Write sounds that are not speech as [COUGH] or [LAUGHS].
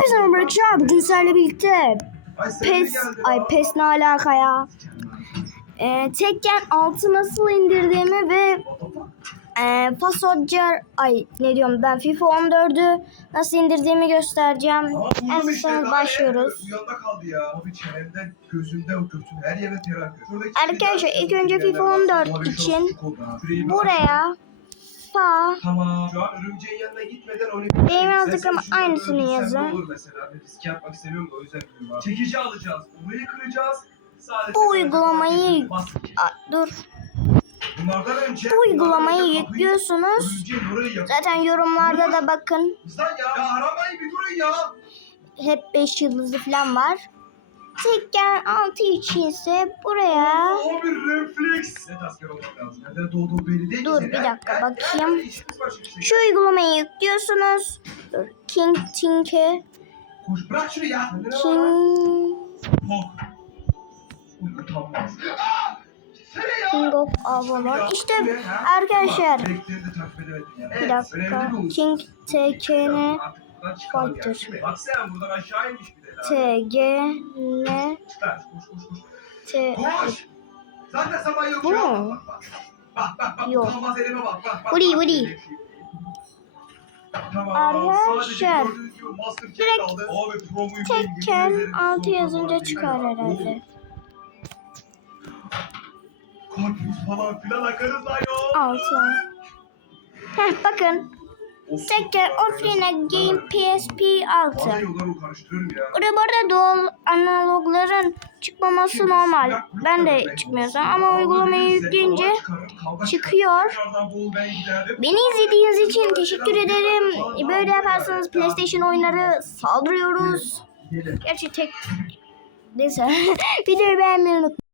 Herkese bırakacağım. Bugün sizlerle birlikte PES, ay PES ne alaka ya? Ee, Tekken 6 nasıl indirdiğimi ve e, Fasodger, ay ne diyorum ben FIFA 14'ü nasıl indirdiğimi göstereceğim. En başlıyoruz. Ter akıyor. Şuradaki Arkadaşlar, ilk önce FIFA 14 Abi şu için Buraya fa Tamam. Şu an örümceğin yanına gitmeden onu Benim Sen şuradan aynısını yazın. Olur mesela. Ben riske yapmak istemiyorum da o yüzden bilmiyorum abi. Çekici alacağız. Burayı kıracağız. Sadece Bu uygulamayı-. Aa, dur. Bunlardan önce Bu uygulamayı önce yüklüyorsunuz. Zaten yorumlarda da bakın. Lan ya, ya arabayı bir durun ya. hep 5 yıldızı falan var. Tekken 6 için ise buraya Dur, bir dakika, bakayım. işte. şu uygulamayı yüklüyorsunuz. Dur, King Tinke ne? King! Sene ya. King of Avalon. İşte ne arkadaşlar bir dakika. King TKN Artık buradan çıkalım Fighter. yani, değil mi? Bak sen buradan aşağı inmiş bir de. daha. TGN Çıkar. Koş koş koş. T. Zaten sabah yok ya. mu? Bak bak. Bak bak bak. Yok. Utanmaz elime bak. Bak bak. Vuri, vuri. Tamam. Arkadaşlar, direkt Tekken 6 yazınca çıkar herhalde. Karpuz falan filan akarız lan yo. 6 Heh bakın Tekken Offline Game PSP 6 Bazen yolları karıştırıyorum ya. Burada bu arada doğal analogların çıkmaması normal. Ben de çıkmıyorsam ama uygulamayı yükleyince çıkıyor. Beni izlediğiniz için teşekkür ederim. Böyle yaparsanız PlayStation oyunları saldırıyoruz. Gerçi tek... Neyse. [LAUGHS] Videoyu beğenmeyi unutmayın.